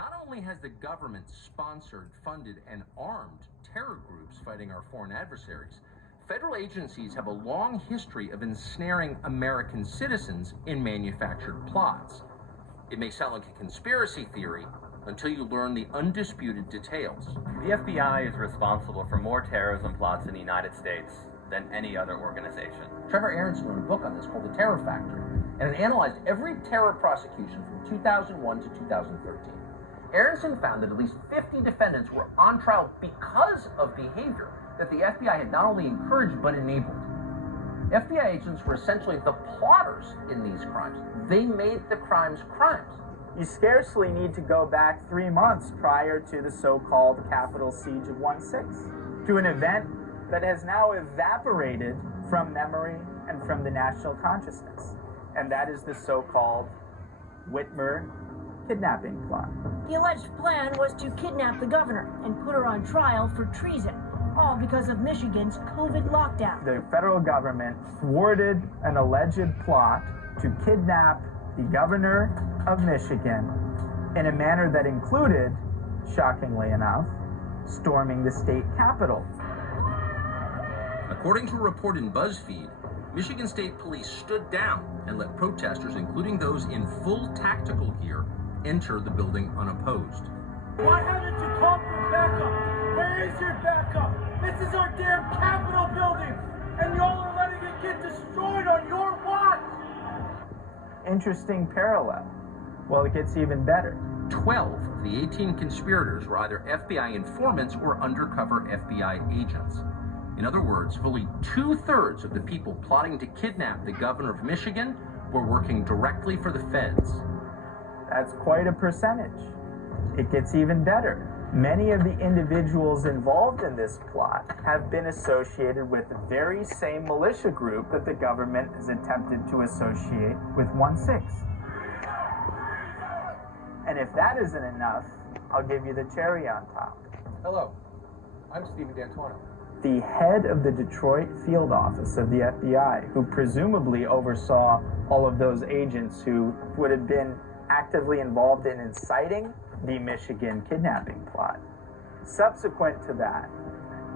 Not only has the government sponsored, funded, and armed terror groups fighting our foreign adversaries, federal agencies have a long history of ensnaring American citizens in manufactured plots. It may sound like a conspiracy theory until you learn the undisputed details. The FBI is responsible for more terrorism plots in the United States than any other organization. Trevor Aronson wrote a book on this called The Terror Factory, and it analyzed every terror prosecution from 2001 to 2013. Aronson found that at least 50 defendants were on trial because of behavior that the FBI had not only encouraged but enabled. FBI agents were essentially the plotters in these crimes. They made the crimes crimes. You scarcely need to go back 3 months prior to the so-called Capitol Siege of 1/6, to an event that has now evaporated from memory and from the national consciousness, and that is the so-called Whitmer kidnapping plot. The alleged plan was to kidnap the governor and put her on trial for treason, all because of Michigan's COVID lockdown. The federal government thwarted an alleged plot to kidnap the governor of Michigan in a manner that included, shockingly enough, storming the state capitol. According to a report in BuzzFeed, Michigan State Police stood down and let protesters, including those in full tactical gear, enter the building unopposed. Why haven't you called for backup? Where is your backup? This is our damn Capitol building, and y'all are letting it get destroyed on your watch! Interesting parallel. Well, it gets even better. 12 of the 18 conspirators were either FBI informants or undercover FBI agents. In other words, fully 2/3 of the people plotting to kidnap the governor of Michigan were working directly for the feds. That's quite a percentage. It gets even better. Many of the individuals involved in this plot have been associated with the very same militia group that the government has attempted to associate with 1/6. And if that isn't enough, I'll give you the cherry on top. Hello, I'm Stephen D'Antuono. The head of the Detroit field office of the FBI, who presumably oversaw all of those agents who would have been actively involved in inciting the Michigan kidnapping plot. Subsequent to that,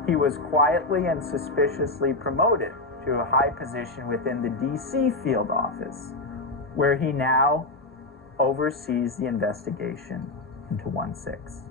he was quietly and suspiciously promoted to a high position within the DC field office, where he now oversees the investigation into 1/6.